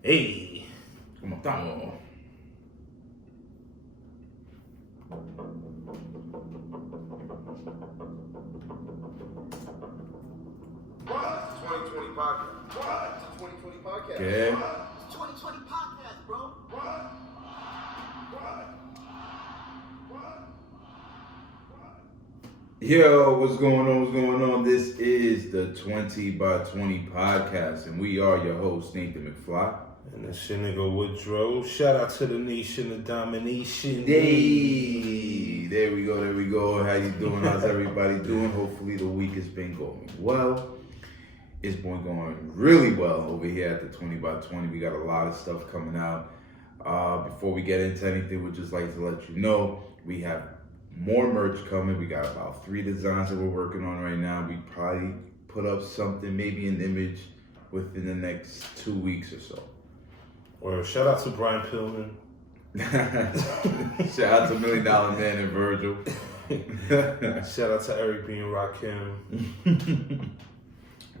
Hey, ¿cómo estamos? What? It's 2020 podcast. What? It's a 2020 podcast. ¿Qué? It's 2020 podcast, bro. What? Yo, what's going on? What's going on? This is the 20 by 20 podcast, and we are your hosts, Nathan McFly. And it's your nigga Woodro. Shout out to the nation of domination. Hey, there we go. How you doing? How's everybody doing? Hopefully the week has been going well. It's been going really well over here at the 20 by 20. We got a lot of stuff coming out. Before we get into anything, we'd just like to let you know we have more merch coming. We got about 3 designs that we're working on right now. We probably put up something, maybe an image within the next 2 weeks or so. Or shout out to Brian Pillman. Shout out to $1 Million Man and Virgil. Shout out to Eric being Rakim.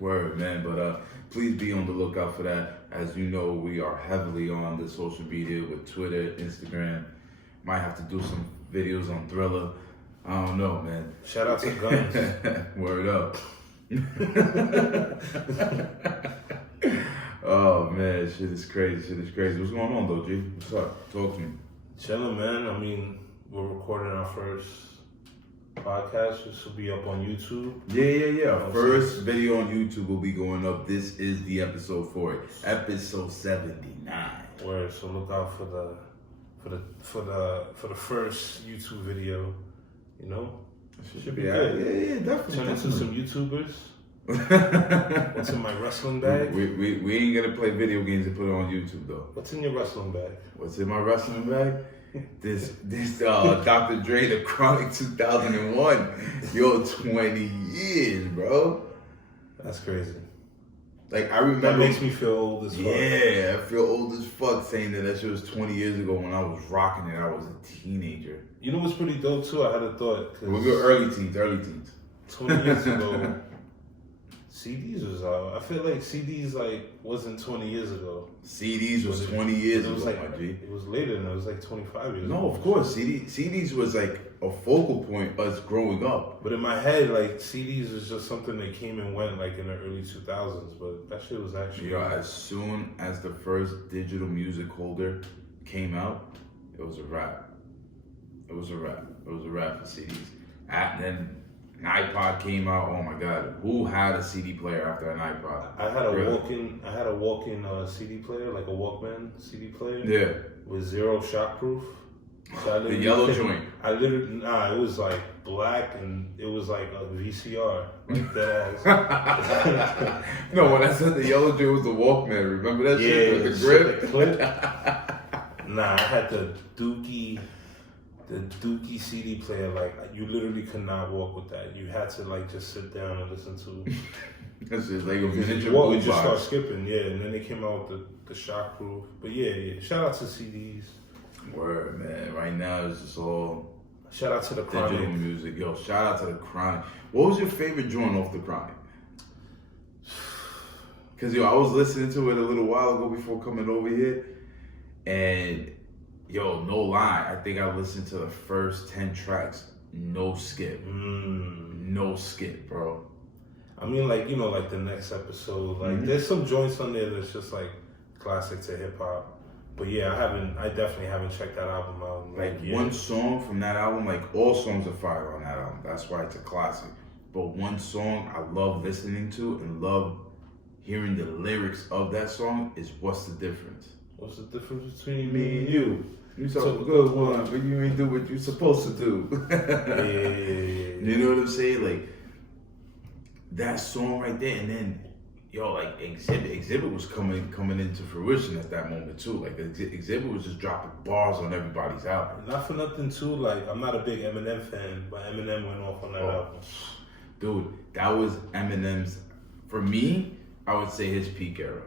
Word, man. But please be on the lookout for that. As you know, we are heavily on the social media with Twitter, Instagram. Might have to do some videos on Thriller. I don't know, man. Shout out to Guns. Word up. Oh man, shit is crazy. What's going on though, G? What's up? Talk to me. Chilling, man. I mean, we're recording our first podcast. This will be up on YouTube. Yeah. Our first video on YouTube will be going up. This is the episode for it. Episode 79. Where so look out for the first YouTube video. You know, Should be good. Yeah, definitely. Turn into some YouTubers. What's in my wrestling bag? We ain't gonna play video games and put it on YouTube though. What's in your wrestling bag? What's in my wrestling bag? This Dr. Dre The Chronic 2001. Yo, 20 years, bro. That's crazy. Like I remember. That makes me feel old as fuck. Yeah, I feel old as fuck saying that shit was 20 years ago when I was rocking it. I was a teenager. You know what's pretty dope too? I had a thought. We were early teens. 20 years ago, CDs was out. I feel like CDs wasn't 20 years ago. CDs was 20 years ago, my G. It was later than that. It was like 25 years ago. No, of course. CDs was like a focal point us growing up. But in my head, like CDs was just something that came and went like in the early 2000s. But that shit was actually. Yo, as soon as the first digital music holder came out, it was a wrap. It was a wrap for CDs. And then an iPod came out. Oh my God, who had a CD player after an iPod? I had a walk-in CD player, like a Walkman CD player. Yeah. With zero shockproof. So The yellow joint. It was like black and it was like a VCR, like that ass. No, when I said the yellow joint was the Walkman, remember that Yeah, shit with the grip? The clip. Nah, I had the Dookie CD player. Like you literally could not walk with that. You had to like just sit down and listen to. That's just like a miniature You boombox. just start skipping, yeah. And then they came out with the shockproof. But yeah. Shout out to CDs. Word, man. Right now it's just all Shout out to the digital Chronic. music. Yo, shout out to the Chronic. What was your favorite joint off the Chronic? Cause I was listening to it a little while ago before coming over here, and yo, no lie, I think I listened to the first 10 tracks, no skip, no skip, bro. I mean, like like the next episode, like there's some joints on there that's just like classic to hip hop. But yeah, I definitely haven't checked that album out. Like one song from that album, like all songs are fire on that album. That's why it's a classic. But one song I love listening to and love hearing the lyrics of that song is What's the Difference? What's the difference between me and you? You so a good one, but you ain't do what you're supposed to do. Yeah. You know what I'm saying? Like that song right there, and then yo, like Exhibit was coming into fruition at that moment too. Like Exhibit was just dropping bars on everybody's album. Not for nothing too. Like I'm not a big Eminem fan, but Eminem went off on that album. Dude, that was Eminem's. For me, I would say his peak era.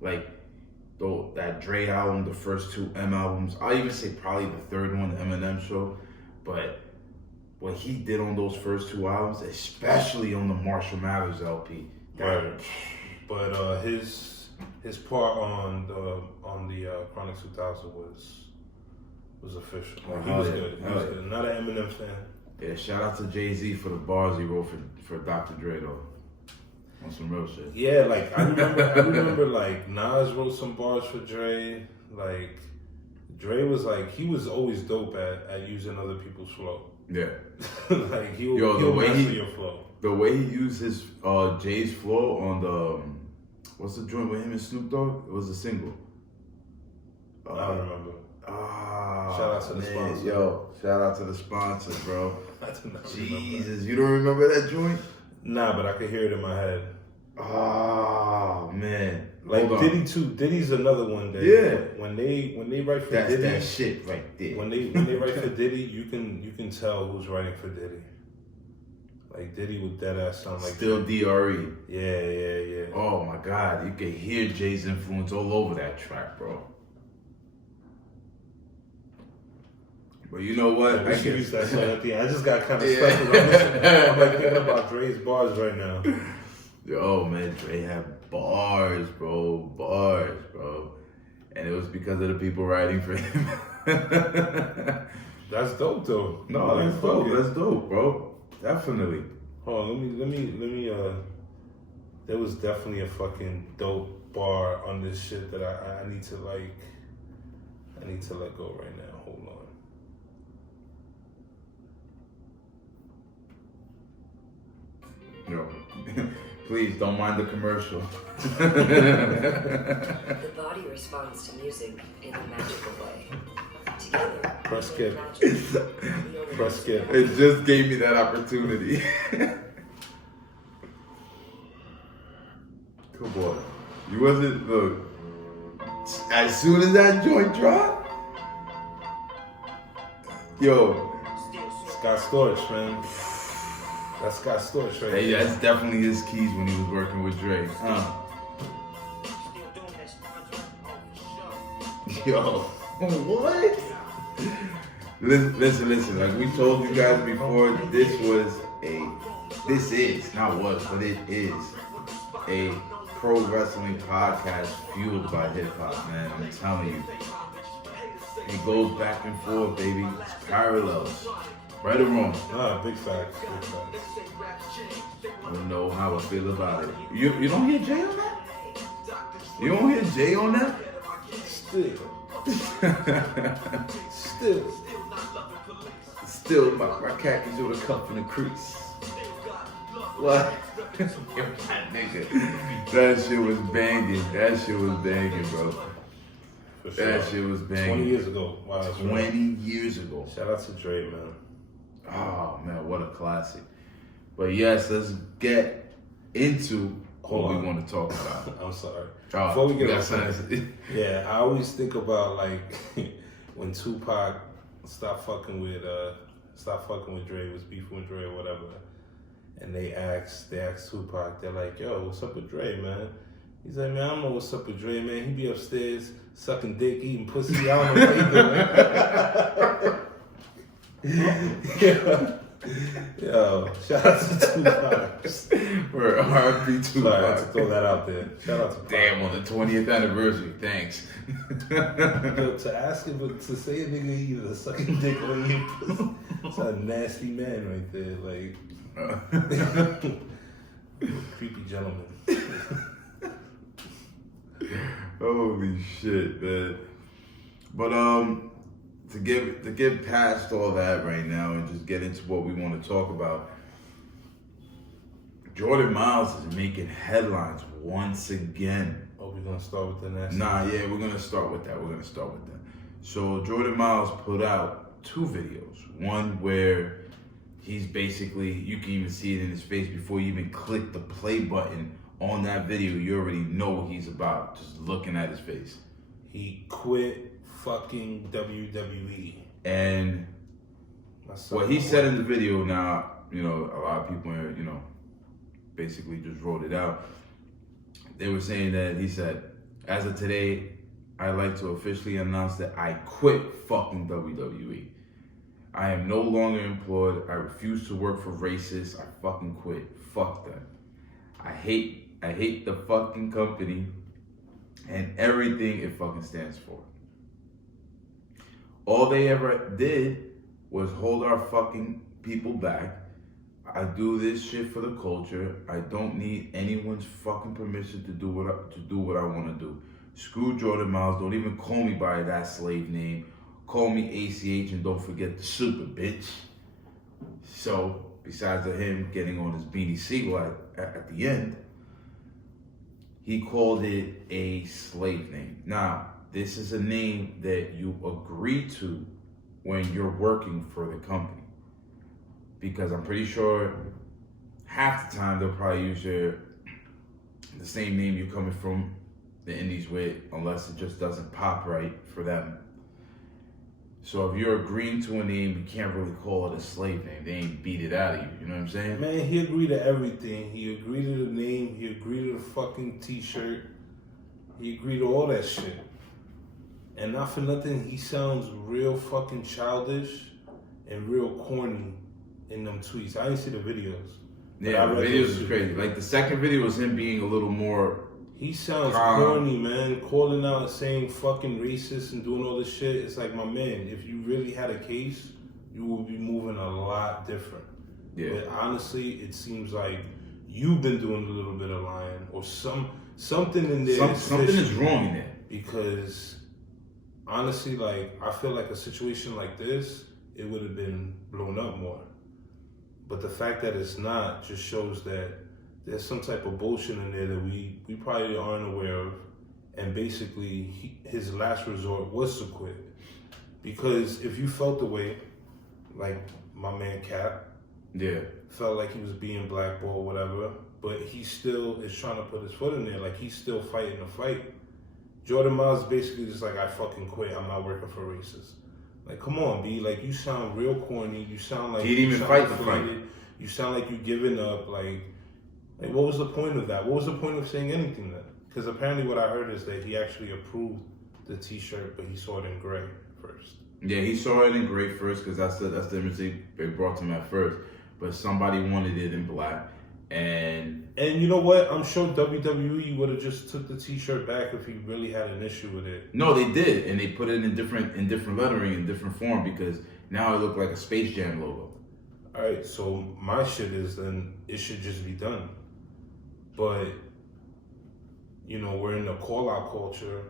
Like though that Dre album, the first 2 M albums. I even say probably the third one, the Eminem Show, but what he did on those first 2 albums, especially on the Marshall Mathers LP. Right. But his his part on the Chronic 2000 was official. Like, he was good. He was good. Not an Eminem fan. Yeah, shout out to Jay-Z for the bars he wrote for Dr. Dre though. On some real shit. Yeah, like I remember like Nas wrote some bars for Dre. Like Dre was like, he was always dope at using other people's flow. Yeah. Like he'll master your flow. The way he used his Jay's flow on the what's the joint with him and Snoop Dogg? It was a single. I don't remember. Shout out to the sponsor. Yo, shout out to the sponsor, bro. I do not Jesus, remember. you don't remember that joint? Nah, but I could hear it in my head. Oh man, like Diddy too. Diddy's another one that when they write for that's Diddy, that shit right there. When they write for Diddy, you can tell who's writing for Diddy. Like Diddy with that ass sound like still DRE. Yeah. Oh my God, you can hear Jay's influence all over that track, bro. But you know what? Yeah, I can use that song at the end. I just got kind of stuck. I'm like thinking about Dre's bars right now. Yo, man, Dre had bars, bro. And it was because of the people writing for him. That's dope, though. No, that's dope. That's dope, bro. Definitely. Hold on, let me. There was definitely a fucking dope bar on this shit that I need to like. I need to let go right now. Hold on. Yo, please don't mind the commercial. The body responds to music in a magical way. Together, Press skip. imagine- Press skip. It just gave me that opportunity. Come on. You wasn't, look, as soon as that joint dropped, yo. Scott Storch, man. That's Scott Storch right Hey, there. that's definitely his keys when he was working with Dre. Yo, what? Listen. Like we told you guys before, this is, not was, but it is a pro wrestling podcast fueled by hip hop, man. I'm telling you. It goes back and forth, baby. It's parallels. Right or wrong? Nah, big facts. I don't know how I feel about it. You don't hear Jay on that? You don't hear Jay on that? Still, my khakis with a cuff and a crease. What? Nigga, that shit was banging, bro. For sure. That shit was banging. 20 years ago. Wow, that's 20 years ago. Shout out to Dre, man. Oh man, what a classic. But yes, let's get into what we want to talk about. I'm sorry. Oh, Before we get that's off, yeah, I always think about like when Tupac stopped fucking with Dre, was beefing with Dre or whatever, and they asked Tupac, they're like, "Yo, what's up with Dre, man?" He's like, "Man, I don't know what's up with Dre, man. He be upstairs sucking dick, eating pussy. I don't know what he doing." Yo, shout out to Tupac. We're R.I.P. Tupac. Sorry, I had to throw that out there. Shout out to Tupac. Damn, on the 20th anniversary. Thanks. Yo, to ask him, but to say a nigga either sucking dick or eating pussy, it's a nasty man right there. Like, creepy gentleman. Holy shit, man. But to get past all that right now and just get into what we want to talk about, Jordan Miles is making headlines once again. Oh, we're gonna start with the nasty. Nah, yeah, we're gonna start with that. So Jordan Miles put out 2 videos. One where he's basically, you can even see it in his face before you even click the play button on that video. You already know what he's about, just looking at his face. He quit fucking WWE. And what he said in the video, now, you know, a lot of people, you know, basically just wrote it out. They were saying that he said, "As of today, I'd like to officially announce that I quit fucking WWE. I am no longer employed. I refuse to work for racists. I fucking quit. Fuck them. I hate the fucking company. and everything it fucking stands for. All they ever did was hold our fucking people back. I do this shit for the culture. I don't need anyone's fucking permission to do what I want to do. Screw Jordan Miles. Don't even call me by that slave name. Call me ACH and don't forget the super bitch. So, besides of him getting on his Beanie Siegel at the end, he called it a slave name. Now, this is a name that you agree to when you're working for the company. Because I'm pretty sure half the time they'll probably use the same name you're coming from the indies with, unless it just doesn't pop right for them. So if you're agreeing to a name, you can't really call it a slave name. They ain't beat it out of you, you know what I'm saying? Man, he agreed to everything. He agreed to the name, he agreed to the fucking t-shirt, he agreed to all that shit. And not for nothing, he sounds real fucking childish and real corny in them tweets. I didn't see the videos. Yeah, the videos is crazy. Like the second video was him being a little more. He sounds corny, man. Calling out and saying fucking racist and doing all this shit. It's like, my man, if you really had a case, you would be moving a lot different. Yeah. But honestly, it seems like you've been doing a little bit of lying, or something in there. Something is wrong in there. Because honestly, like, I feel like a situation like this, it would have been blown up more. But the fact that it's not just shows that there's some type of bullshit in there that we probably aren't aware of. And basically, his last resort was to quit. Because if you felt the way, like my man Cap, felt like he was being blackballed, whatever, but he still is trying to put his foot in there, like he's still fighting the fight. Jordan Miles is basically just like, I fucking quit, I'm not working for racists. Like, come on, B. Like, you sound real corny. You sound like he didn't even fight the fight. You sound like you giving up. Like, what was the point of that? What was the point of saying anything then? Because apparently, what I heard is that he actually approved the T-shirt, but he saw it in gray first. Yeah, he saw it in gray first because that's the image they brought to him at first. But somebody wanted it in black, and you know what? I'm sure WWE would have just took the T-shirt back if he really had an issue with it. No, they did, and they put it in different lettering, in different form, because now it looked like a Space Jam logo. All right, so my shit is then it should just be done. But you know, we're in the call-out culture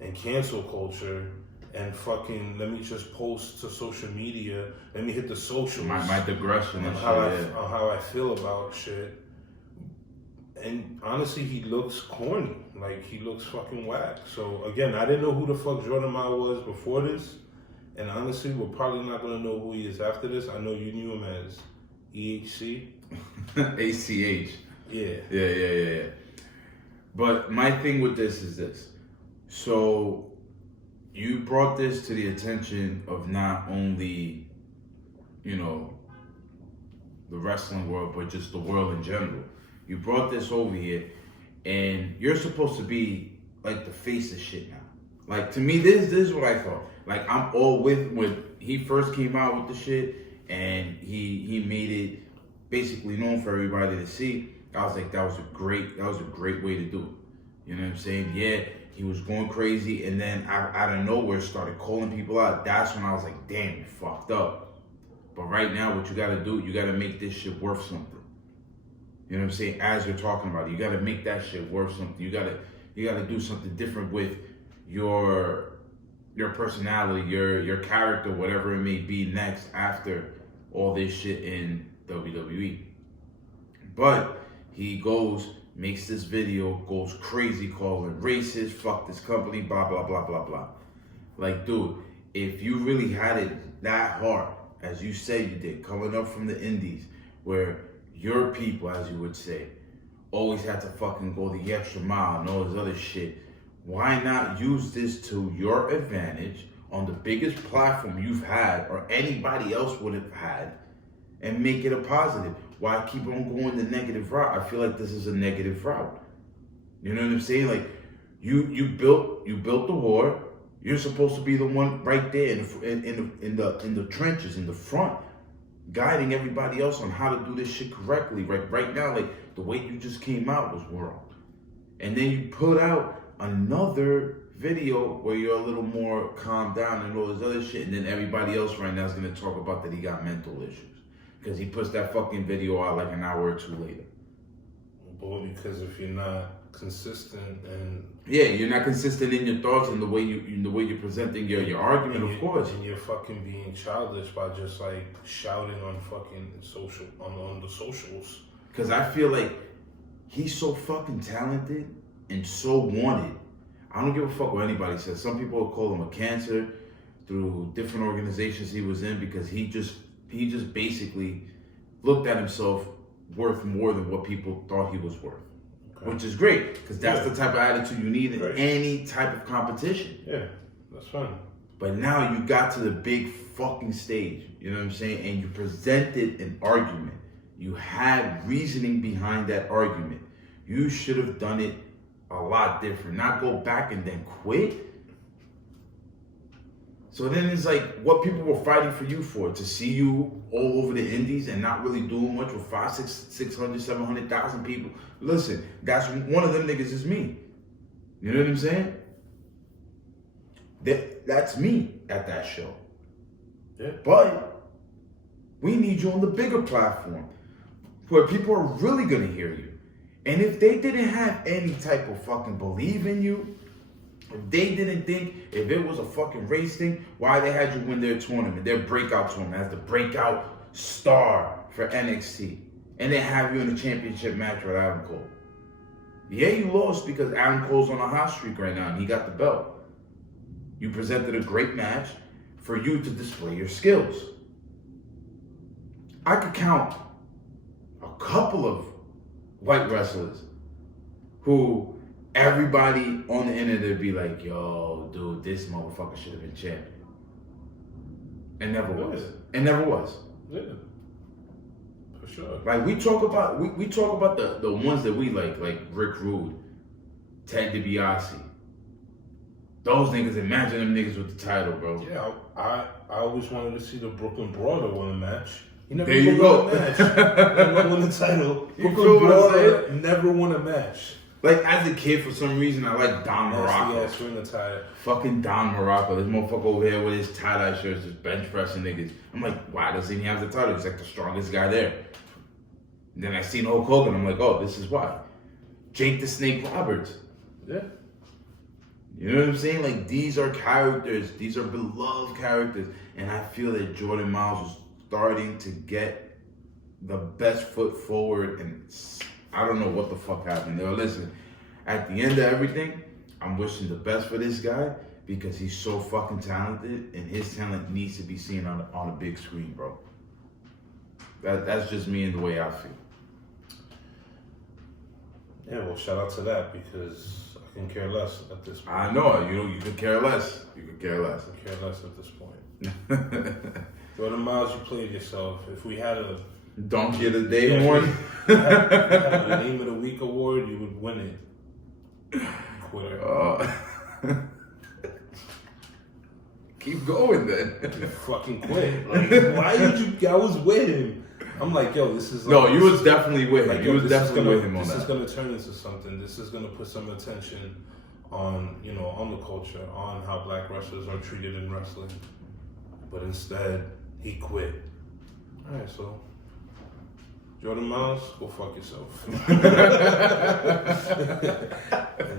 and cancel culture, and fucking let me just post to social media. Let me hit the socials. My digression on how I feel about shit. And honestly, he looks corny. Like, he looks fucking whack. So, again, I didn't know who the fuck Jordan Miles was before this. And honestly, we're probably not going to know who he is after this. I know you knew him as EHC. ACH. Yeah. Yeah. But my thing with this is this. So, you brought this to the attention of not only, you know, the wrestling world, but just the world in general. You brought this over here, and you're supposed to be like the face of shit now. Like, to me, this is what I thought. Like, I'm all with when he first came out with the shit, and he made it basically known for everybody to see. I was like, that was a great way to do it. You know what I'm saying? Yeah, he was going crazy, and then out of nowhere started calling people out. That's when I was like, damn, you fucked up. But right now, what you gotta do, you gotta make this shit worth something. You know what I'm saying? As you're talking about it, you got to make that shit worth something. You got to do something different with your personality, your character, whatever it may be next after all this shit in WWE. But he goes, makes this video, goes crazy, calling racist, fuck this company, blah blah blah blah blah. Like, dude, if you really had it that hard, as you said you did, coming up from the indies, where your people, as you would say, always had to fucking go the extra mile and all this other shit. Why not use this to your advantage on the biggest platform you've had or anybody else would have had and make it a positive? Why keep on going the negative route? I feel like this is a negative route. You know what I'm saying? Like, you built the war. You're supposed to be the one right there in the trenches, in the front, guiding everybody else on how to do this shit correctly. Right now, like, the way you just came out was wrong. And then you put out another video where you're a little more calmed down and all this other shit, and then everybody else right now is gonna talk about that he got mental issues because he puts that fucking video out like an hour or two later. Well, because if you're not consistent and you're not consistent in your thoughts and the way you're presenting your argument, of course, and you're fucking being childish by just like shouting on fucking on the socials. Because I feel like he's so fucking talented and so wanted. I don't give a fuck what anybody says. Some people call him a cancer through different organizations he was in because he just basically looked at himself worth more than what people thought he was worth. Okay. Which is great, because that's the type of attitude you need in any type of competition. Yeah, that's fine. But now you got to the big fucking stage, you know what I'm saying? And you presented an argument. You had reasoning behind that argument. You should have done it a lot different. Not go back and then quit. So then it's like what people were fighting for you for, to see you all over the indies and not really doing much with 500, 600, 700,000 people. Listen, that's one of them niggas is me. You know what I'm saying? That's me at that show. Yeah. But we need you on the bigger platform where people are really gonna hear you. And if they didn't have any type of fucking belief in you, if they didn't think, if it was a fucking race thing, why they had you win their tournament, their breakout tournament, as the breakout star for NXT, and they have you in the championship match with Adam Cole. Yeah, you lost because Adam Cole's on a hot streak right now and he got the belt. You presented a great match for you to display your skills. I could count a couple of white wrestlers who everybody on the internet would be like, yo, dude, this motherfucker should have been champion. And never was. And never was. Yeah. For sure. Like we talk about the ones that we like Rick Rude, Ted DiBiase. Those niggas, imagine them niggas with the title, bro. Yeah, I always wanted to see the Brooklyn Brawler win a match. He never there you go. won a match. Never won the title. You Brooklyn feel what I'm Brawler saying? never won a match. Like as a kid, for some reason, I like Don Morocco. Yeah, ring attire. Fucking Don Morocco. This motherfucker over here with his tie-dye shirts, just bench pressing niggas. I'm like, why doesn't he have the title? He's like the strongest guy there. And then I seen Hulk Hogan. I'm like, oh, this is why. Jake the Snake Roberts. Yeah. You know what I'm saying? Like, these are characters. These are beloved characters. And I feel that Jordan Miles was starting to get the best foot forward. And I don't know what the fuck happened. Now, listen, at the end of everything, I'm wishing the best for this guy because he's so fucking talented. And his talent needs to be seen on a big screen, bro. That's just me and the way I feel. Yeah, well, shout out to that because I can care less at this point. I know, you could care less. You could care less. I care less at this point. Jordan Miles, you played yourself. If we had a Donkey of the Day one. If we had a Name of the Week award, you would win it. Quitter. Keep going then. You fucking quit. Like, why did you? I was with him. I'm like, yo, this is like, no, you was definitely with him. Like, you was definitely with him on this that. This is gonna turn into something. This is gonna put some attention on, on the culture, on how black wrestlers are treated in wrestling. But instead, he quit. All right, so Jordan Miles, go fuck yourself. And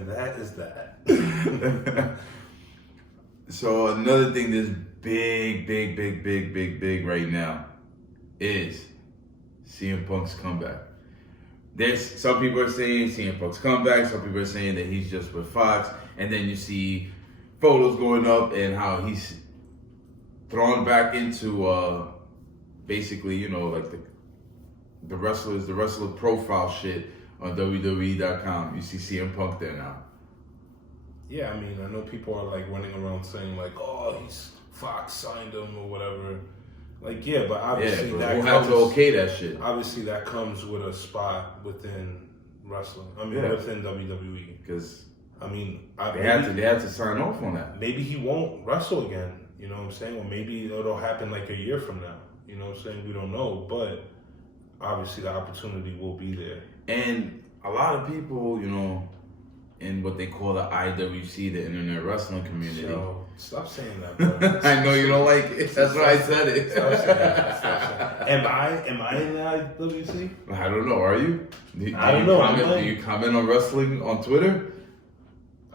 that is that. So another thing that's big right now is CM Punk's comeback. There's some people are saying CM Punk's comeback, some people are saying that he's just with Fox, and then you see photos going up and how he's thrown back into basically, like the wrestler profile shit on WWE.com. You see CM Punk there now. Yeah, I mean, I know people are like running around saying like, oh, Fox signed him or whatever. Like, yeah, but obviously that we'll have to okay that shit. Obviously, that comes with a spot within wrestling. I mean, within WWE. Because I mean, they had to sign off on that. Maybe he won't wrestle again. You know what I'm saying? Or maybe it'll happen like a year from now. You know what I'm saying? We don't know, but obviously the opportunity will be there. And a lot of people, in what they call the IWC, the Internet Wrestling Community. Yo, stop saying that, bro. I know you don't like it. That's why I said it. Stop saying that. Stop saying that. Am I in the IWC? I don't know. Are you? I don't know. Do you comment on wrestling on Twitter?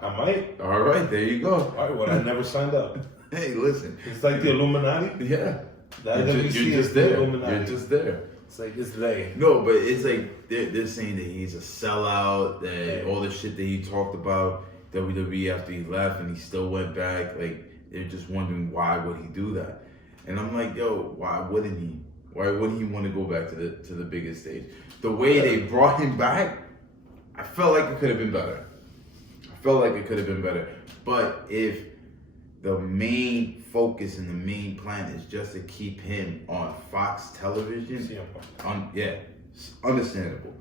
I might. All right, there you go. All right, well, I never signed up. Hey, listen. It's like the Illuminati. Yeah. The IWC You're is just the there. Illuminati. You're just there. It's like it's they. No, but it's like they're saying that he's a sellout, that all the shit that he talked about WWE after he left and he still went back, like they're just wondering why would he do that. And I'm like, yo, why wouldn't he? Why wouldn't he want to go back to the biggest stage? The way they brought him back, I felt like it could have been better. But if the main focus and the main plan is just to keep him on Fox television, it's understandable.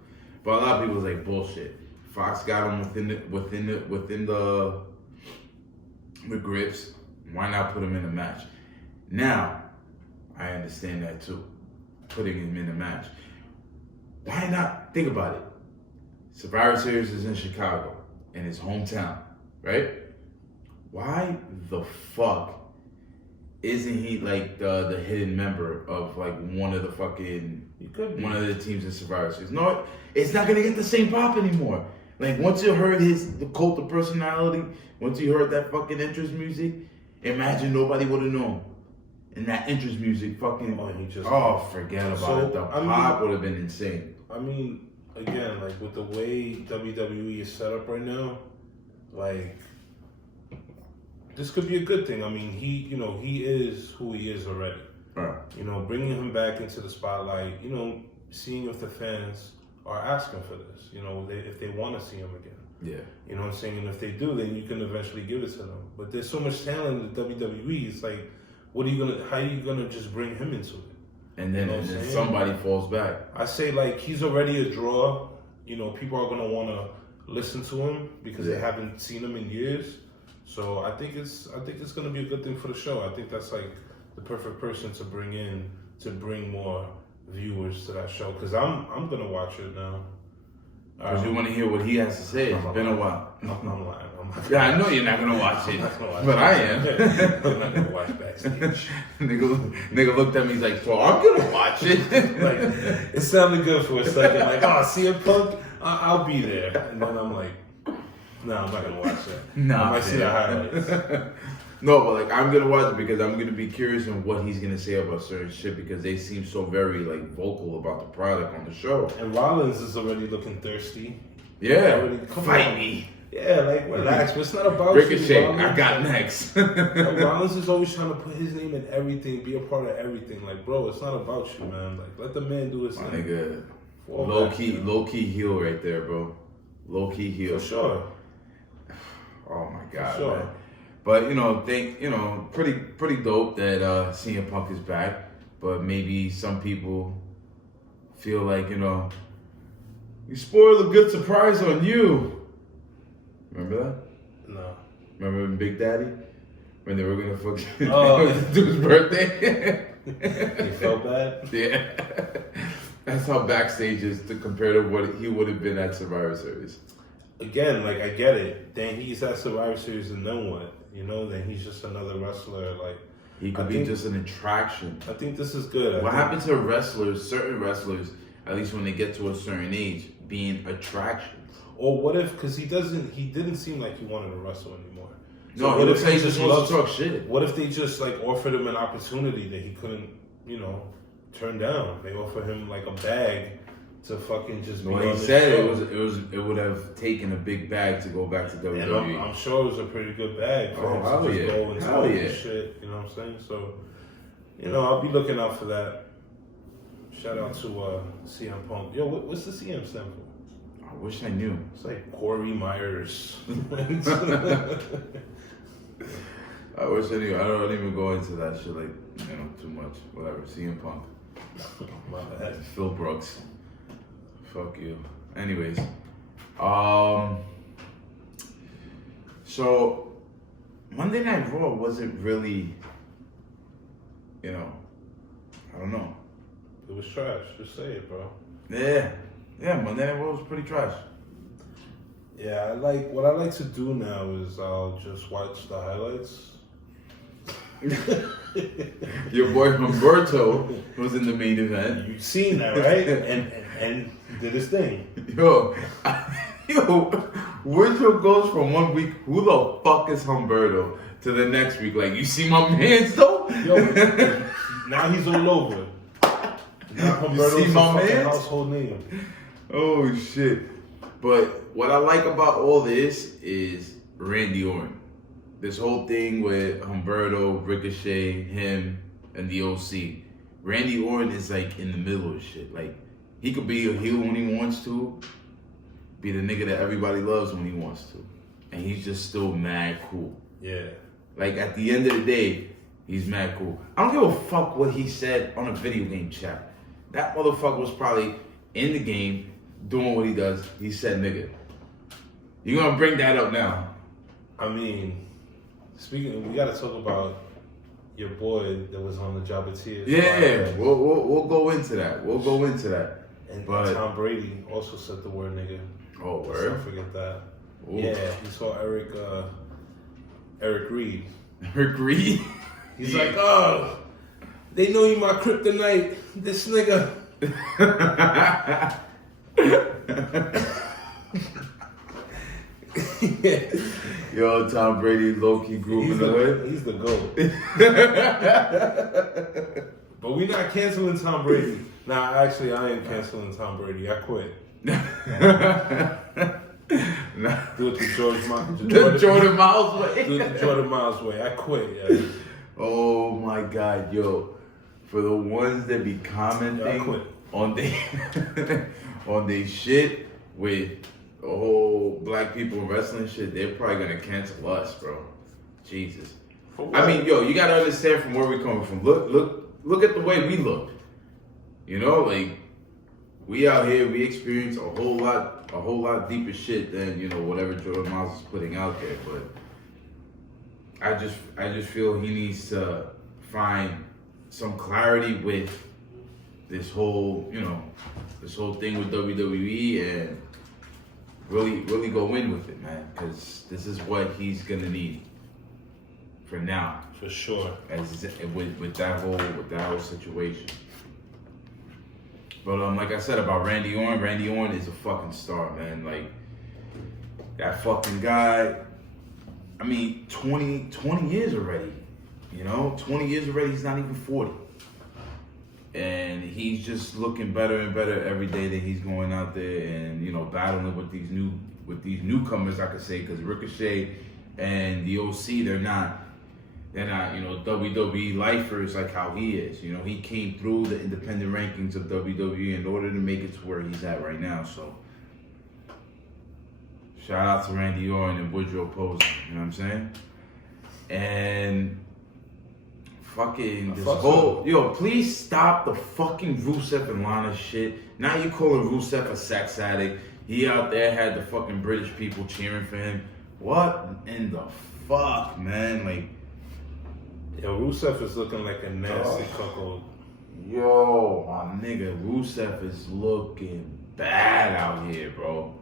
But a lot of people was like, bullshit. Fox got him within the grips. Why not put him in a match? Now, I understand that too. Putting him in a match. Why not? Think about it. Survivor Series is in Chicago, in his hometown, right? Why the fuck isn't he like the hidden member of like one of the teams in Survivor Series? No, it's not gonna get the same pop anymore. Like once you heard the cult of personality, once you heard that fucking entrance music, imagine nobody would have known. And that entrance music fucking forget about it. The pop would have been insane. I mean, again, like with the way WWE is set up right now, like this could be a good thing. I mean, he is who he is already. Right. Bringing him back into the spotlight, seeing if the fans are asking for this, if they want to see him again. Yeah. You know what I'm saying? And if they do, then you can eventually give it to them. But there's so much talent in the WWE, it's like, how are you gonna just bring him into it? And then, somebody falls back. I say like he's already a draw. People are gonna wanna listen to him because they haven't seen him in years. So I think it's gonna be a good thing for the show. I think that's like the perfect person to bring in to bring more viewers to that show. Cause I'm gonna watch it now. Because you want to hear what he has to say. It's been a while. I'm lying. Yeah, I know you're not gonna watch it, but I am. I'm not gonna watch backstage. nigga looked at me. He's like, "So I'm gonna watch it." Like, it sounded good for a second. Like, oh, CM Punk, I'll be there. And then I'm like, no, I'm not gonna watch that. No, I might see the highlights. No, but like I'm gonna watch it because I'm gonna be curious on what he's gonna say about certain shit because they seem so very like vocal about the product on the show. And Rollins is already looking thirsty. Yeah, Come fight on. me. Yeah, like relax. But it's not about Ricochet, you, I got next. Rollins is always trying to put his name in everything, be a part of everything. Like, bro, it's not about you, man. Like, let the man do his My thing. nigga, low key heel right there, bro. Low key heel. For sure. Oh my god, For sure. man. But pretty dope that CM Punk is back. But maybe some people feel like you spoiled a good surprise on you. Remember that? No. Remember in Big Daddy when they were gonna fucking Oh. do his birthday? You felt bad? Yeah. That's how backstage is to compare to what he would have been at Survivor Series. Again, like I get it. Then he's at Survivor Series and then what? Then he's just another wrestler. Like He could be just an attraction. I think this is good. What happened to wrestlers, certain wrestlers, at least when they get to a certain age, being attractions? Or what if, because he didn't seem like he wanted to wrestle anymore. No, So he looks like he just wants to talk shit. What if they just like offered him an opportunity that he couldn't, turn down? They offer him like a bag to fucking just be Well, on he this said show. it would have taken a big bag to go back to And WWE. I'm sure it was a pretty good bag for him hell to just yeah. go and Hell talk yeah. and shit. You know what I'm saying? So, I'll be looking out for that. Shout out to CM Punk. Yo, what's the CM stand for? I wish I knew. It's like Corey Myers. I wish I knew. I don't even go into that shit like too much. Whatever. CM Punk. My bad. Phil Brooks. Fuck you. Anyways, so Monday Night Raw wasn't really, I don't know. It was trash. Just say it, bro. Yeah, Monday Night Raw was pretty trash. Yeah, what I like to do now is I'll just watch the highlights. Your boy Humberto was in the main event. You've seen that, right? and did his thing. Yo, Woodro goes from 1 week, who the fuck is Humberto, to the next week, like, you see my man's though? Yo, now he's all over. Now Humberto's a fucking household name. Oh shit. But what I like about all this is Randy Orton. This whole thing with Humberto, Ricochet, him, and the OC. Randy Orton is like in the middle of shit. Like, he could be a heel when he wants to, be the nigga that everybody loves when he wants to. And he's just still mad cool. Yeah. Like, at the end of the day, he's mad cool. I don't give a fuck what he said on a video game chat. That motherfucker was probably in the game doing what he does. He said nigga. You gonna bring that up now? I mean, we gotta talk about your boy that was on the Jabatier. Yeah, we'll go into that. And But Tom Brady also said the word nigga. oh, Let's word. not forget that. Ooh. Yeah, he saw Eric Reed. Eric Reed. He's like, oh, they know you my kryptonite. This nigga. Yo, Tom Brady low-key grooving the hood. He's the GOAT. But we not canceling Tom Brady. Nah, actually, I ain't canceling Tom Brady. I quit. Do it the Jordan Miles way. Do it the Jordan Miles way. I quit. Yeah. Oh my God, yo! For the ones that be commenting on they shit with the whole black people wrestling shit, they're probably gonna cancel us, bro. Jesus. I mean, yo, you gotta understand from where we're coming from. Look at the way we look. You know, like, we out here, we experience a whole lot deeper shit than, you know, whatever Jordan Miles is putting out there. But I just feel he needs to find some clarity with this whole thing with WWE and really go in with it, man. Because this is what he's gonna need for now. For sure. As with that whole situation. But like I said about Randy Orton is a fucking star, man. Like, that fucking guy, I mean, 20 years already. You know, 20 years already, he's not even 40. And he's just looking better and better every day that he's going out there and, you know, battling with these newcomers, I could say, because Ricochet and the OC, they're not, you know, WWE lifers like how he is. You know, he came through the independent rankings of WWE in order to make it to where he's at right now. So, shout out to Randy Orton and Woodrow Posey. You know what I'm saying? And fucking this whole, yo, please stop the fucking Rusev and Lana shit. Now you calling Rusev a sex addict. He out there had the fucking British people cheering for him. What in the fuck, man? Like, yo, Rusev is looking like a nasty cuckold. Yo, my nigga, Rusev is looking bad out here, bro.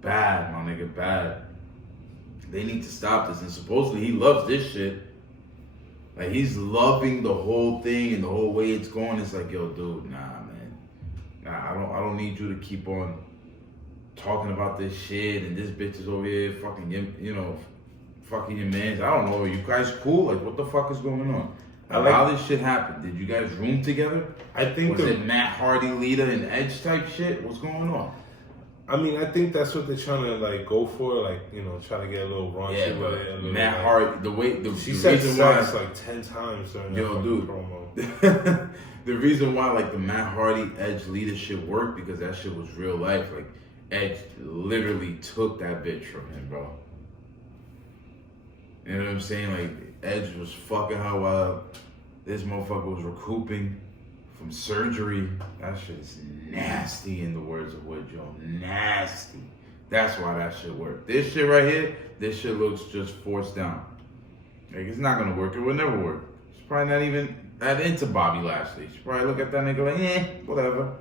Bad, my nigga, bad. They need to stop this. And supposedly he loves this shit. Like, he's loving the whole thing and the whole way it's going. It's like, yo, dude, nah, man. Nah, I don't need you to keep on talking about this shit and this bitch is over here fucking, you know, fucking your mans. I don't know. Are you guys cool? Like, what the fuck is going on? How this shit happened? Did you guys room together? I think was it Matt Hardy, Lita, and Edge type shit? What's going on? I mean, I think that's what they're trying to like go for, like, you know, trying to get a little raunchy. Yeah, but Matt Hardy, she said sex like 10 times during that promo. The reason why like the Matt Hardy Edge Lita shit worked because that shit was real life. Like, Edge literally took that bitch from him, bro. You know what I'm saying? Like, Edge was fucking her while this motherfucker was recouping from surgery. That shit is nasty, in the words of Woodrow. Nasty. That's why that shit worked. This shit right here, this shit looks just forced down. Like, it's not gonna work. It will never work. She's probably not even that into Bobby Lashley. She probably look at that nigga like, whatever.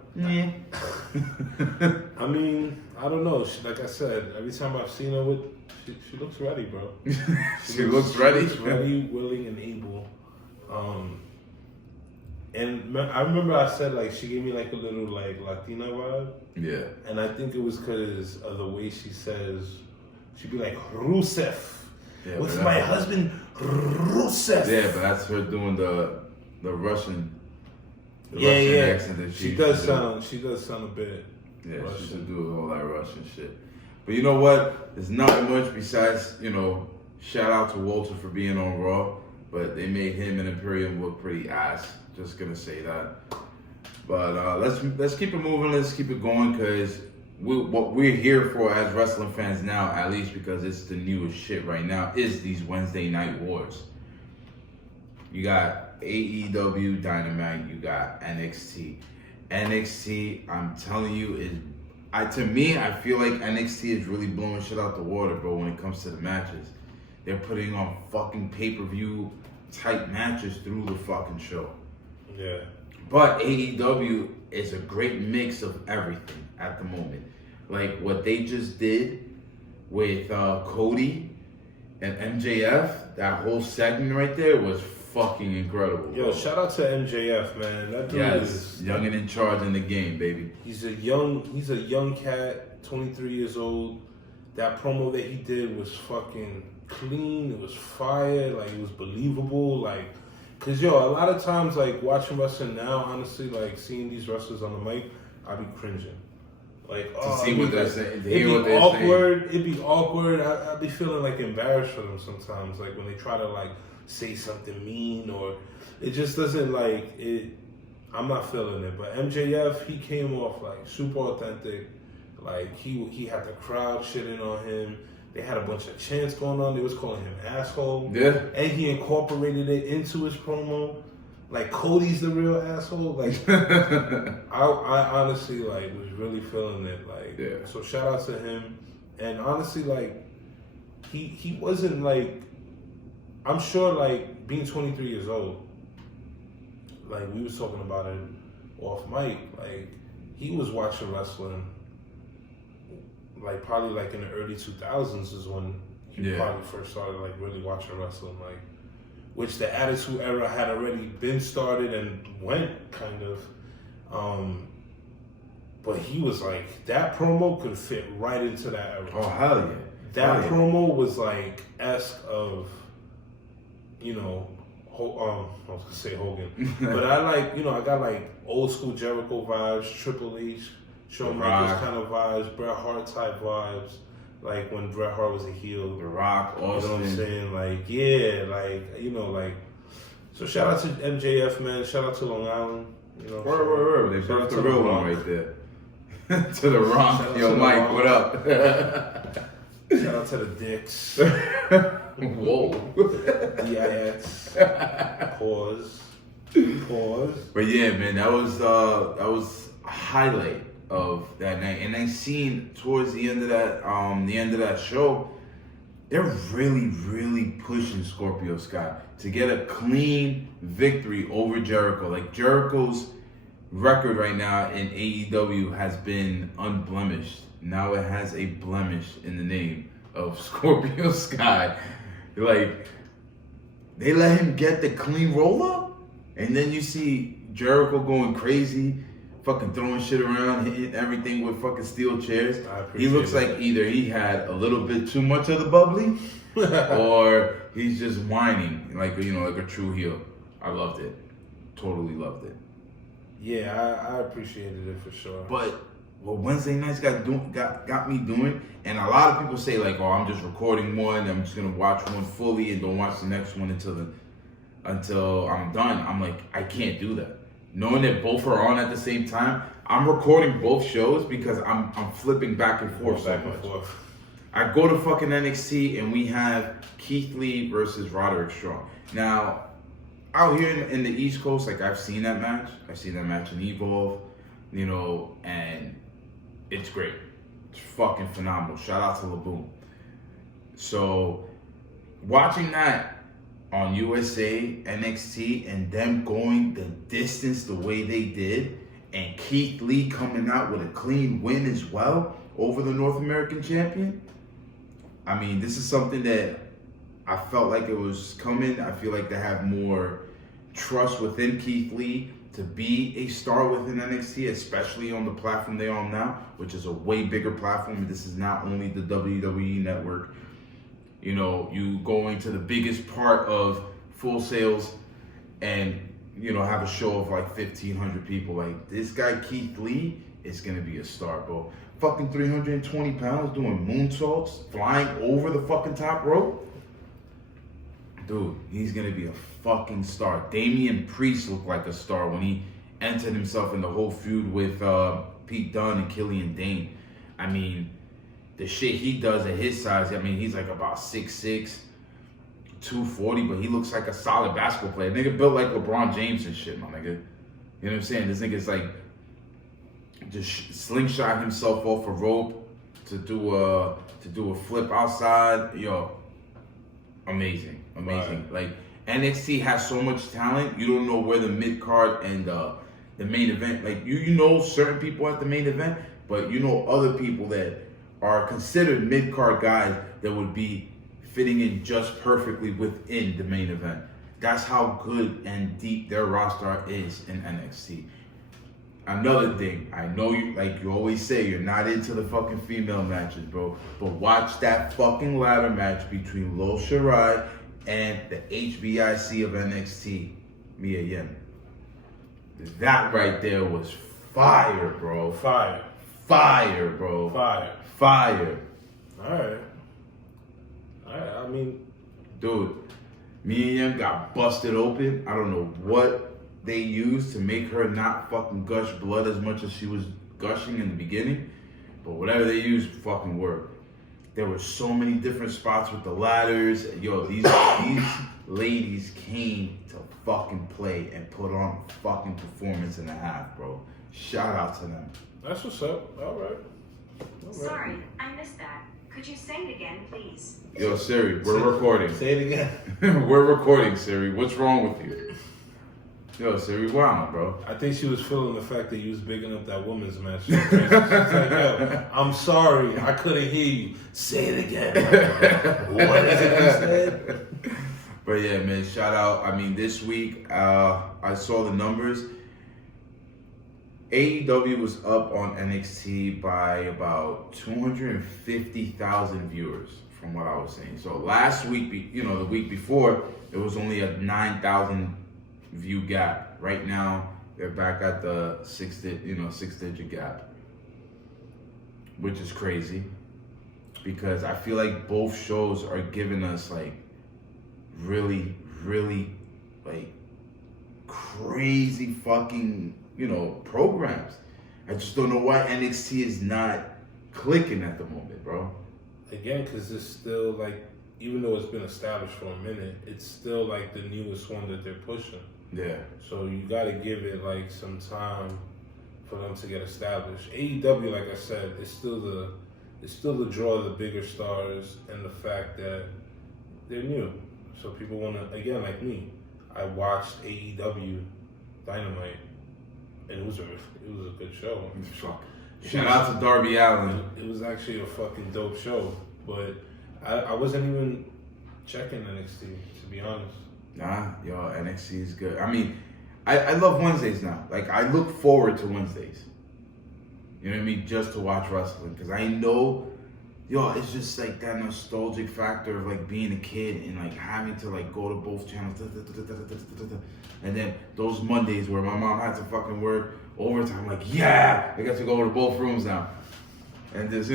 I mean, I don't know. Like I said, every time I've seen her with, she looks ready, bro. She looks ready. She looks ready, willing, and able. And I remember I said like she gave me like a little like Latina vibe. Yeah. And I think it was because of the way she says, she'd be like Rusev. Yeah, with my husband Rusev. Yeah, but that's her doing the Russian. The Yeah, Russian yeah. accent that She does sound a bit. Yeah, Russian. she should do all that Russian shit. But you know what? There's not much besides, shout out to Walter for being on Raw. But they made him and Imperium look pretty ass. Just gonna say that. But let's keep it moving. Let's keep it going, because what we're here for as wrestling fans now, at least because it's the newest shit right now, is these Wednesday night wars. You got AEW Dynamite. You got NXT. NXT, I'm telling you, to me, I feel like NXT is really blowing shit out the water, bro, when it comes to the matches. They're putting on fucking pay-per-view type matches through the fucking show. Yeah. But AEW is a great mix of everything at the moment. Like what they just did with Cody and MJF, that whole segment right there was fucking incredible. Yo, shout out to MJF, man. That dude is young and in charge in the game, baby. He's a young cat, 23 years old. That promo that he did was fucking clean. It was fire. Like, it was believable. Like, cause yo, a lot of times, like watching wrestling now, honestly, like seeing these wrestlers on the mic, I be cringing. Like, to see what they're saying, to hear it'd what be they're awkward. saying. It'd be awkward. I'd be feeling like embarrassed for them sometimes. Like when they try to like say something mean, or it just doesn't like it. I'm not feeling it. But MJF, he came off like super authentic. Like he had the crowd shitting on him. They had a bunch of chants going on. They was calling him asshole. Yeah. And he incorporated it into his promo. Like Cody's the real asshole. Like I honestly like was really feeling it. Like, yeah. So shout out to him. And honestly, like he wasn't like, I'm sure like being 23 years old, like we was talking about it off mic, like he was watching wrestling like probably like in the early 2000s is when he probably first started like really watching wrestling, like which the Attitude Era had already been started and went kind of. But he was like, that promo could fit right into that era. Oh, hell yeah. That promo was like esque of, I was gonna say Hogan. But I like, I got like old school Jericho vibes, Triple H, Shawn Michaels kind of vibes, Bret Hart type vibes. Like when Bret Hart was a heel. The Rock, Austin. You know what I'm saying? Like, yeah, like, so shout out to MJF, man. Shout out to Long Island. Word. They birthed the real one right there. To the Rock. Yo, Mike, what up? Shout out to the Dicks. Whoa. DIX. Pause. But yeah, man, that was a highlight of that night. And I seen towards the end of that show, they're really, really pushing Scorpio Sky to get a clean victory over Jericho. Like Jericho's record right now in AEW has been unblemished. Now it has a blemish in the name of Scorpio Sky. Like, they let him get the clean roll up, and then you see Jericho going crazy, fucking throwing shit around, hitting everything with fucking steel chairs. He looks like either he had a little bit too much of the bubbly, or he's just whining like a true heel. I loved it. Totally loved it. Yeah, I appreciated it for sure. But what Wednesday nights got me doing, and a lot of people say like, oh, I'm just recording one, I'm just gonna watch one fully and don't watch the next one until I'm done. I'm like, I can't do that. Knowing that both are on at the same time, I'm recording both shows because I'm flipping back and forth so much. I go to fucking NXT and we have Keith Lee versus Roderick Strong. Now, out here in the East Coast, like I've seen that match. I've seen that match in Evolve, and it's great. It's fucking phenomenal. Shout out to Laboon. So, watching that on USA, NXT, and them going the distance the way they did, and Keith Lee coming out with a clean win as well over the North American champion. I mean, this is something that I felt like it was coming. I feel like they have more trust within Keith Lee to be a star within NXT, especially on the platform they're on now, which is a way bigger platform. This is not only the WWE network. You know, you going to the biggest part of Full Sales and, you know, have a show of like 1,500 people. Like, this guy Keith Lee is going to be a star, bro. Fucking 320 pounds doing moonsaults, flying over the fucking top rope. Dude, he's going to be a fucking star. Damian Priest looked like a star when he entered himself in the whole feud with Pete Dunne and Killian Dane. I mean, the shit he does at his size, I mean, he's like about 6'6", 240, but he looks like a solid basketball player. Nigga built like LeBron James and shit, my nigga. You know what I'm saying? This nigga's like just slingshot himself off a rope to do a flip outside. Yo, amazing. Right. Like, NXT has so much talent. You don't know where the mid card and the main event. Like, you know certain people at the main event, but you know other people that are considered mid card guys that would be fitting in just perfectly within the main event. That's how good and deep their roster is in NXT. Another thing, I know you, like you always say, you're not into the fucking female matches, bro. But watch that fucking ladder match between Lil Shirai and the HBIC of NXT, Mia Yim. That right there was fire, bro. Fire, bro. Fire. All right. I mean, dude, Mia Yim got busted open. I don't know what they used to make her not fucking gush blood as much as she was gushing in the beginning, but whatever they used fucking worked. There were so many different spots with the ladders. Yo, these ladies came to fucking play and put on a fucking performance and a half, bro. Shout out to them. That's what's up. All right. Sorry, I missed that. Could you say it again, please? Yo, Siri, we're recording. Say it again. We're recording, Siri. What's wrong with you? Yo, Siri, wow, bro. I think she was feeling the fact that you was bigging up that women's match. She's like, yo, I'm sorry, I couldn't hear you. Say it again. What is it you said? But yeah, man, shout out. I mean, this week, I saw the numbers. AEW was up on NXT by about 250,000 viewers, from what I was saying. So last week, the week before, it was only a 9,000 view gap. Right now, they're back at the six-digit gap, which is crazy because I feel like both shows are giving us like really, really like crazy fucking programs. I just don't know why NXT is not clicking at the moment, bro. Again, because it's still like, even though it's been established for a minute, it's still like the newest one that they're pushing. Yeah. So you got to give it like some time for them to get established. AEW, like I said, it's still the draw of the bigger stars and the fact that they're new. So people want to, again, like me, I watched AEW Dynamite, and it was a good show. Shout out to Darby Allin. It was actually a fucking dope show, but I wasn't even checking NXT, to be honest. Nah, yo, NXT is good. I mean, I love Wednesdays now. Like, I look forward to Wednesdays. You know what I mean? Just to watch wrestling. Because I know, yo, it's just like that nostalgic factor of like being a kid and like having to like go to both channels. And then those Mondays where my mom had to fucking work overtime, like, yeah, I got to go to both rooms now. And just,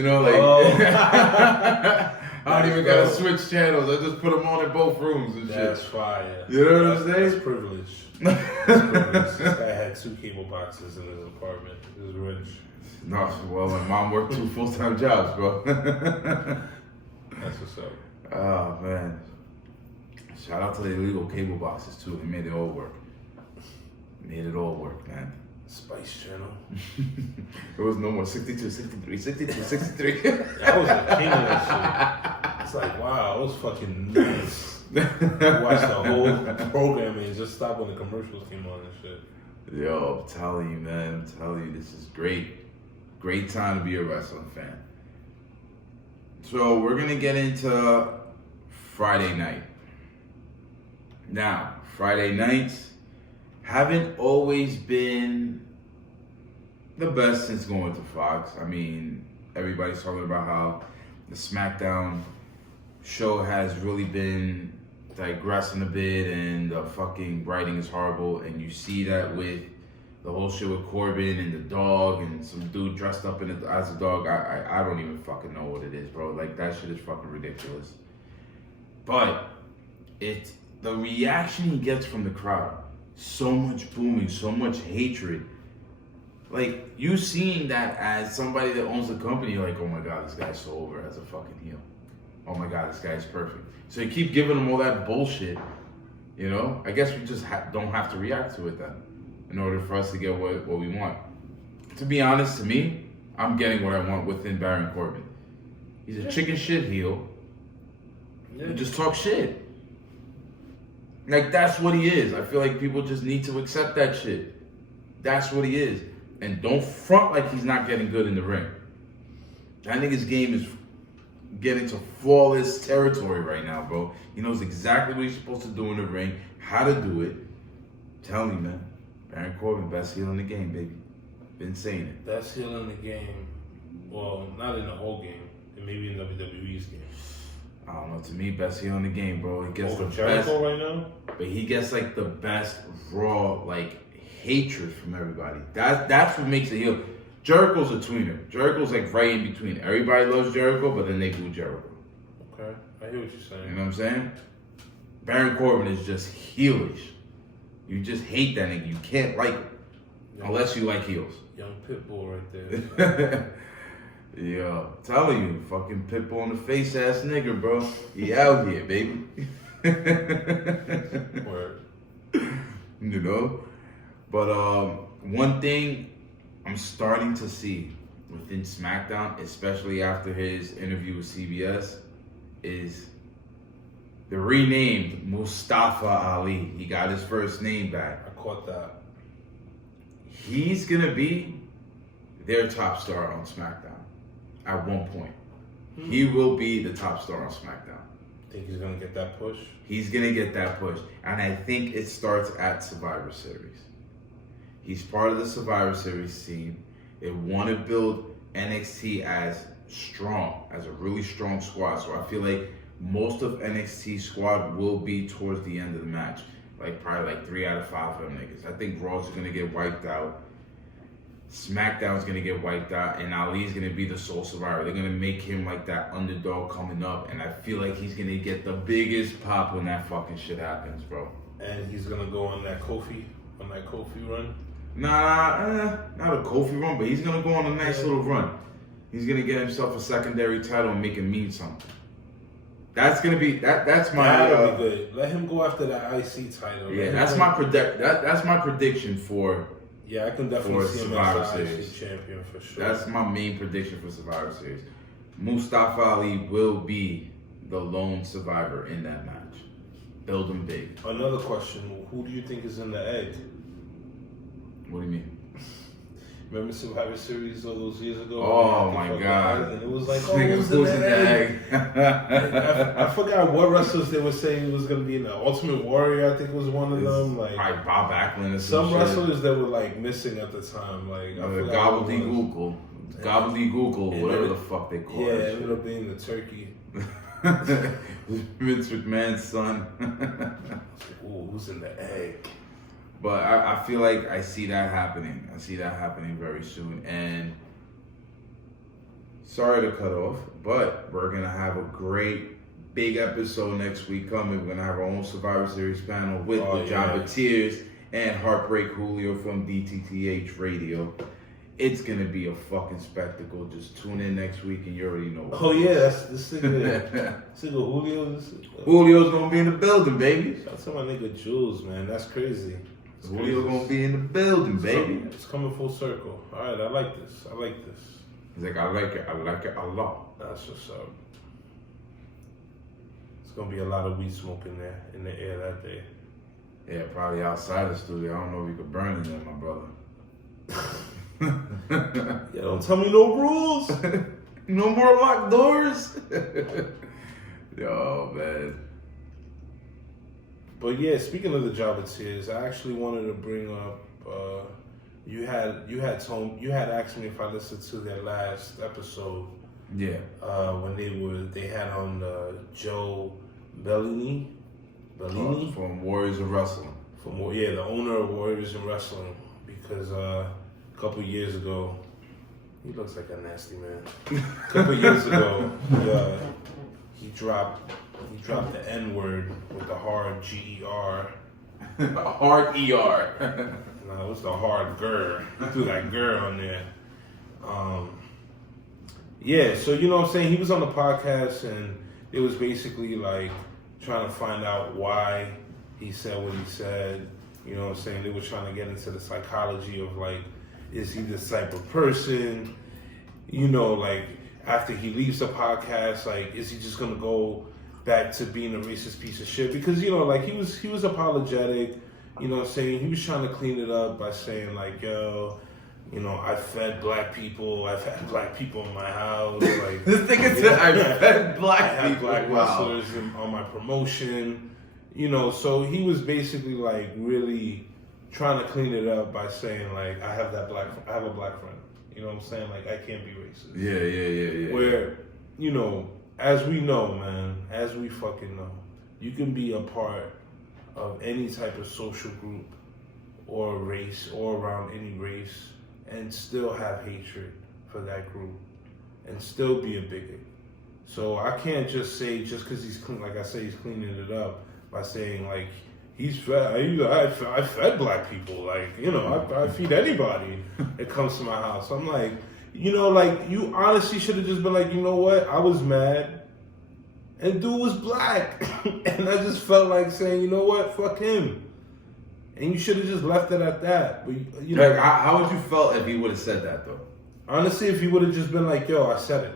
I don't even gotta switch channels. I just put them on in both rooms and shit. That's fire. You know what I'm saying? That's privilege. This guy had 2 cable boxes in his apartment. He was rich. No, well, my mom worked 2 full-time jobs, bro. That's what's up. Oh, man. Shout out to the illegal cable boxes, too. They made it all work. Man. Spice Channel. There was no more 62, 63, 62, 63. That was the king of that shit. It's like, wow, it was fucking nice. You watched the whole program and just stopped when the commercials came on and shit. Yo, I'm telling you, man. I'm telling you, this is great. Great time to be a wrestling fan. So we're gonna get into Friday night. Now, Friday nights haven't always been the best since going to Fox. I mean, everybody's talking about how the SmackDown show has really been digressing a bit and the fucking writing is horrible, and you see that with the whole shit with Corbin and the dog and some dude dressed up as a dog. I don't even fucking know what it is, bro. Like, that shit is fucking ridiculous. But it's the reaction he gets from the crowd. So much booming, so much hatred. Like, you seeing that as somebody that owns the company, you're like, oh my God, this guy's so over as a fucking heel. Oh my God, this guy's perfect. So you keep giving him all that bullshit, you know? I guess we just don't have to react to it then, in order for us to get what we want. To be honest, to me, I'm getting what I want within Baron Corbin. He's a chicken shit heel. Yeah. Who just talk shit. Like, that's what he is. I feel like people just need to accept that shit. That's what he is. And don't front like he's not getting good in the ring. I think his game is getting to flawless territory right now, bro. He knows exactly what he's supposed to do in the ring, how to do it. Tell me, man. Baron Corbin, best heel in the game, baby. Been saying it. Best heel in the game. Well, not in the whole game. And maybe in WWE's game. I don't know. To me, best heel in the game, bro. He gets Over the Jericho best, right now? but he gets like the best raw like hatred from everybody. That's what makes it heel. Jericho's a tweener. Jericho's like right in between. Everybody loves Jericho, but then they boo Jericho. Okay, I hear what you're saying. You know what I'm saying? Baron Corbin is just heelish. You just hate that nigga. You can't like him unless you like heels. Young Pitbull right there. Yeah, telling you, fucking Pitbull in the face ass nigga, bro. He out here, baby. Word. You know? But one thing I'm starting to see within SmackDown, especially after his interview with CBS, is the renamed Mustafa Ali. He got his first name back. I caught that. He's gonna be their top star on SmackDown at one point. He will be the top star on SmackDown. Think he's gonna get that push? He's gonna get that push. And I think it starts at Survivor Series. He's part of the Survivor Series team. They want to build NXT as strong, as a really strong squad. So I feel like most of NXT squad will be towards the end of the match. Like probably like 3 out of 5 of them niggas. I think Raw's gonna get wiped out. SmackDown's gonna get wiped out, and Ali's gonna be the sole survivor. They're gonna make him like that underdog coming up, and I feel like he's gonna get the biggest pop when that fucking shit happens, bro. And he's gonna go on that Kofi run. Nah, not a Kofi run, but he's gonna go on a nice little run. He's gonna get himself a secondary title and make it mean something. That's gonna be that's my That'll be good. Let him go after that IC title. yeah. That's my that's my prediction for. Yeah, I can definitely For see him Survivor as the Series. IC champion for sure. That's my main prediction for Survivor Series. Mustafa Ali will be the lone survivor in that match. Build him big. Another question: who do you think is in the egg? What do you mean? Remember Survivor Series all those years ago? Oh my God! And it was like, Niggas who's in the egg? I forgot what wrestlers they were saying was going to be in the Ultimate Warrior. I think was one of them. Like Probably Bob Backlund or some shit. wrestlers that were like missing at the time. Like I forgot Gobbledygoogle, whatever the fuck they call it. Yeah, it. it ended up being the turkey. Vince McMahon's son. Ooh, who's in the egg? But I feel like I see that happening. I see that happening very soon. And sorry to cut off, but we're going to have a great big episode next week coming. We're going to have our own Survivor Series panel with the Jabba Tears and Heartbreak Julio from DTTH Radio. It's going to be a fucking spectacle. Just tune in next week and you already know. Oh yeah, that's this nigga Julio. Julio's going to be in the building, baby. Shout out to my nigga Jules, man. That's crazy. Julio gonna be in the building, baby. It's coming full circle. All right, I like this. He's like, I like it a lot. That's what's up. It's gonna be a lot of weed smoke in there, in the air that day. Yeah, probably outside the studio. I don't know if you could burn in there, my brother. Yeah, don't tell me no rules. No more locked doors. Yo, man. But yeah, speaking of the Jabba Tears, I actually wanted to bring up. You had asked me if I listened to their last episode. Yeah. When they had on Joe Bellini. From Warriors of Wrestling. The owner of Warriors of Wrestling, because a couple years ago, he looks like a nasty man. A couple years ago, he dropped the N-word with the hard G-E-R. Hard ER. No, it was the hard GER. He threw that GER on there. Yeah, so you know what I'm saying? He was on the podcast and it was basically like trying to find out why he said what he said. You know what I'm saying? They were trying to get into the psychology of like, is he this type of person? You know, like after he leaves the podcast, like, is he just gonna go back to being a racist piece of shit? Because, you know, like he was apologetic, you know what I'm saying? He was trying to clean it up by saying like, yo, you know, I fed black people. I've had black people in my house. Like This nigga said I fed black I had people. black Wow. wrestlers on my promotion. You know, so he was basically like really trying to clean it up by saying like, I have a black friend. You know what I'm saying? Like, I can't be racist. Yeah. Where, you know, as we know, man, as we fucking know, you can be a part of any type of social group or race or around any race and still have hatred for that group and still be a bigot. So I can't just say, just because he's clean, like I say, he's cleaning it up by saying like, he's fed, I fed black people, like, you know, I feed anybody that comes to my house. I'm like, you know, like, you honestly should have just been like, you know what, I was mad, and dude was black, and I just felt like saying, you know what, fuck him. And you should have just left it at that. But you know, Like, how would you felt if he would have said that though? honestly, if he would have just been like, yo, I said it.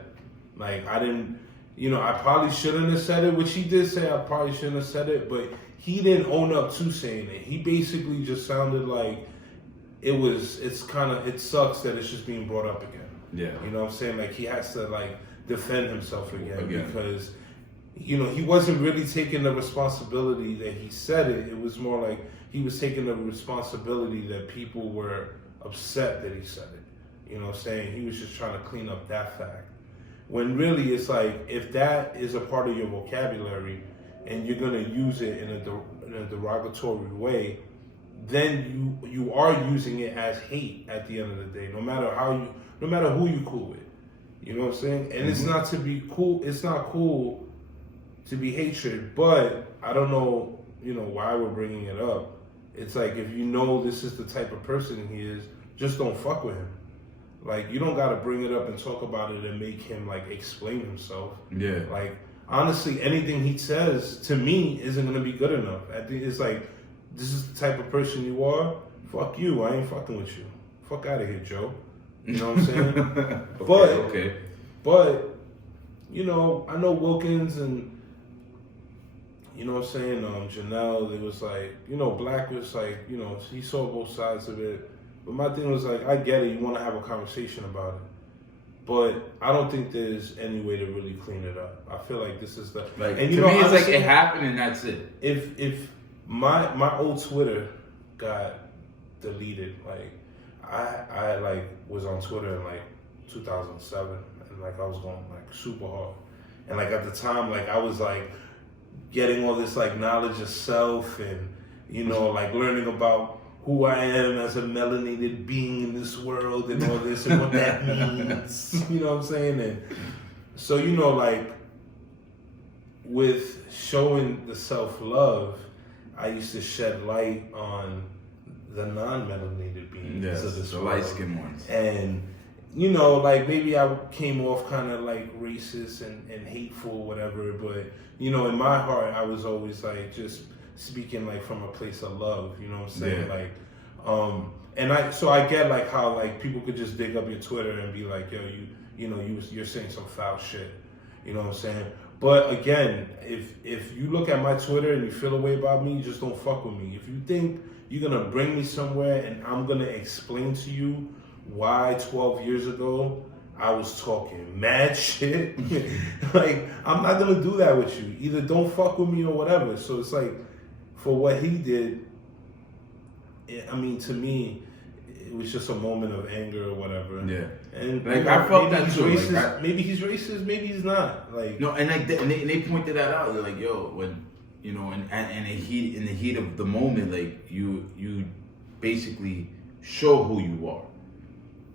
Like, I didn't, you know, I probably shouldn't have said it, which he did say I probably shouldn't have said it, but he didn't own up to saying it. He basically just sounded like it sucks that it's just being brought up again. Yeah. You know what I'm saying? Like, he has to, like, defend himself again. Because, you know, he wasn't really taking the responsibility that he said it. It was more like he was taking the responsibility that people were upset that he said it. You know what I'm saying? He was just trying to clean up that fact. When really it's like, if that is a part of your vocabulary and you're going to use it in a derogatory way, then you are using it as hate at the end of the day, no matter who you cool with. You know what I'm saying? And it's not to be cool, it's not cool to be hatred, but I don't know, you know, why we're bringing it up. It's like, if you know this is the type of person he is, just don't fuck with him. Like, you don't got to bring it up and talk about it and make him, like, explain himself. Yeah. Like, honestly, anything he says to me isn't going to be good enough. I think it's like, this is the type of person you are. Fuck you. I ain't fucking with you. Fuck out of here, Joe. You know what I'm saying? But, you know, I know Wilkins and, you know what I'm saying, Janelle, it was like, you know, Black was like, you know, he saw both sides of it. But my thing was like, I get it, you want to have a conversation about it. But I don't think there's any way to really clean it up. I feel like this is the... Like, and you to know, me, it's honestly, like it happened and that's it. If my old Twitter got deleted, like, I like was on Twitter in like 2007, and like I was going like super hard. And like at the time, like I was like getting all this like knowledge of self and, you know, like learning about who I am as a melanated being in this world and all this and what that means. You know what I'm saying? And so, you know, like with showing the self-love, I used to shed light on the non-melanated beings of this the world. light-skinned ones. And, you know, like maybe I came off kind of like racist and hateful or whatever, but, you know, in my heart, I was always like just speaking like from a place of love, you know what I'm saying? Yeah. Like, and I get like how like people could just dig up your Twitter and be like, yo, you're saying some foul shit, you know what I'm saying? But again, if you look at my Twitter and you feel a way about me, just don't fuck with me. If you think you're gonna bring me somewhere and I'm gonna explain to you why 12 years ago I was talking mad shit, like, I'm not gonna do that with you. Either don't fuck with me or whatever. So it's like, for what he did, I mean, to me, it was just a moment of anger or whatever. Yeah. And like, I felt maybe that he's too. racist, Like, maybe he's racist, maybe he's not. Like, no, and like they pointed that out. They're like, yo, when you know, and in the heat of the moment, like you basically show who you are.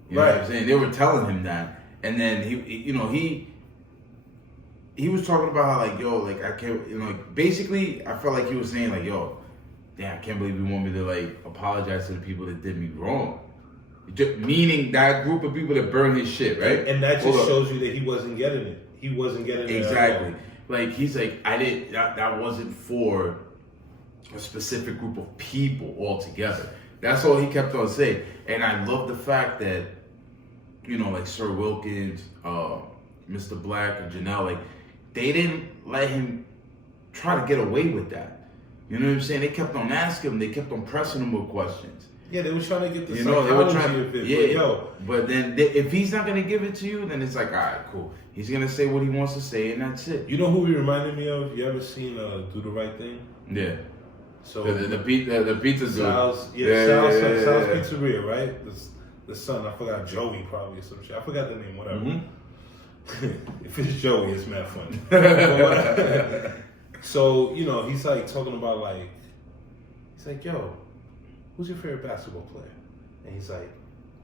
You know what I'm saying? They were telling him that, and then he was talking about how, like, yo, like, I can't, you know, like, basically I felt like he was saying, like, yo, damn, I can't believe you want me to, like, apologize to the people that did me wrong. Just meaning that group of people that burned his shit, right? And that just shows you that he wasn't getting it. He wasn't getting it. Exactly. Like, he's like, that wasn't for a specific group of people altogether. That's all he kept on saying. And I love the fact that, you know, like Sir Wilkins, Mr. Black, and Janelle, like, they didn't let him try to get away with that. You know what I'm saying? They kept on asking him. They kept on pressing him with questions. Yeah, they were trying to get the they were trying of it. Yeah, but then if he's not going to give it to you, then it's like, all right, cool. He's going to say what he wants to say, and that's it. You know who he reminded me of? You ever seen Do the Right Thing? Yeah. So the pizza dude. Sal's Pizzeria, right? The son, I forgot, Joey probably or some shit. I forgot the name, whatever. Mm-hmm. If it's Joey, it's mad funny. So, you know, he's like talking about, like, he's like, yo, who's your favorite basketball player? And he's like,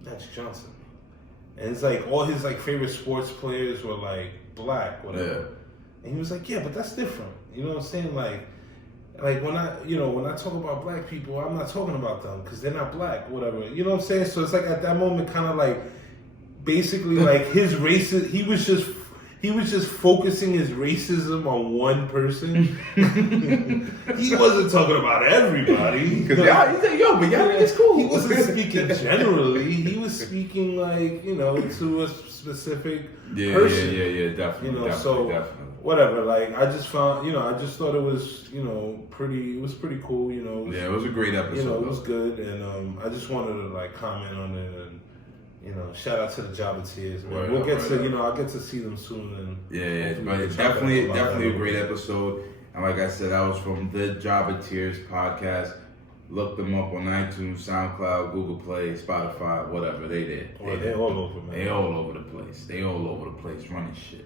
Magic Johnson. And it's like all his, like, favorite sports players were, like, black, whatever. Yeah. And he was like, yeah, but that's different. You know what I'm saying? Like when I talk about black people, I'm not talking about them because they're not black, whatever. You know what I'm saying? So it's like at that moment, kind of like, basically, like, his racism, he was just focusing his racism on one person. He wasn't talking about everybody. Because y'all, he said, yo, but y'all think it's cool. He wasn't speaking generally. He was speaking, like, you know, to a specific person. Yeah, definitely. You know, definitely. Whatever, like, I just found, you know, I just thought it was, you know, it was pretty cool, you know. Yeah, it was a great episode. You know, it was good, and I just wanted to, like, comment on it, and, you know, shout out to the Jobbeteers, man. I'll get to see them soon, and yeah, but it's definitely a great episode. And like I said, that was from the Jobbeteers podcast. Look them up on iTunes, SoundCloud, Google Play, Spotify, whatever. They did. They're all over, man. They all over the place. Running shit.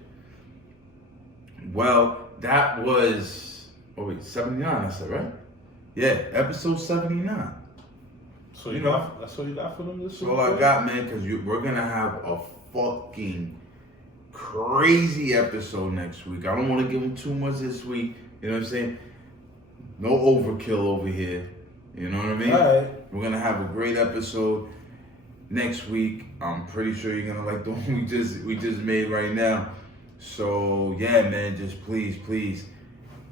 Well, that was 79. I said, right? Yeah, episode 79. So you know, that's all you got for them this week? That's all I got, man, because we're going to have a fucking crazy episode next week. I don't want to give them too much this week. You know what I'm saying? No overkill over here. You know what I mean? All right. We're going to have a great episode next week. I'm pretty sure you're going to like the one we just made right now. So, yeah, man, just please,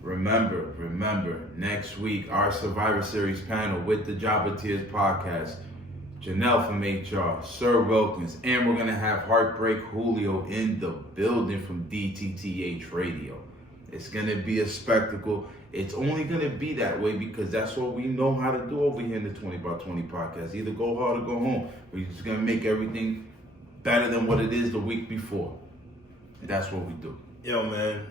remember, next week, our Survivor Series panel with the Jobbeteers podcast, Janelle from HR, Sir Wilkins, and we're going to have Heartbreak Julio in the building from DTTH Radio. It's going to be a spectacle. It's only going to be that way because that's what we know how to do over here in the 20 by 20 podcast. Either go hard or go home. We're just going to make everything better than what it is the week before. That's what we do. Yo, man.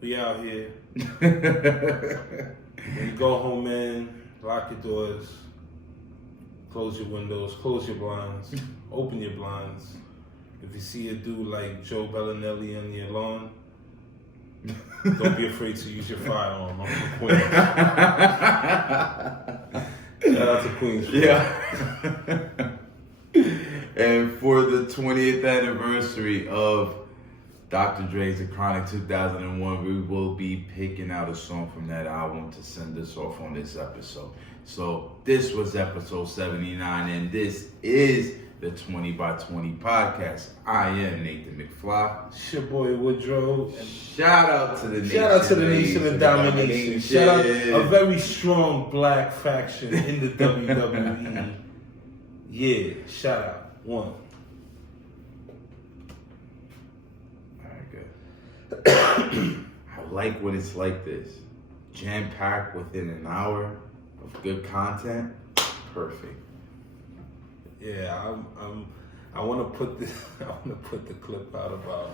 We out here. When you go home, man, lock your doors. Close your windows. Close your blinds. Open your blinds. If you see a dude like Joe Bellinelli on your lawn, don't be afraid to use your firearm. I'm from Queens. Shout out to Queens. Yeah. And for the 20th anniversary of Dr. Dre's The Chronic 2001, we will be picking out a song from that album to send us off on this episode. So this was episode 79, and this is the 20 by 20 podcast. I am Nathan McFly. It's your boy Woodro. And shout out to the nation. Shout out to the Nation of Domination. Shout out Yeah. a very strong black faction in the WWE. Yeah, shout out. One. All right, good. like when it's like this. Jam packed within an hour of good content. Perfect. Yeah, I want to put this. I want to put the clip out about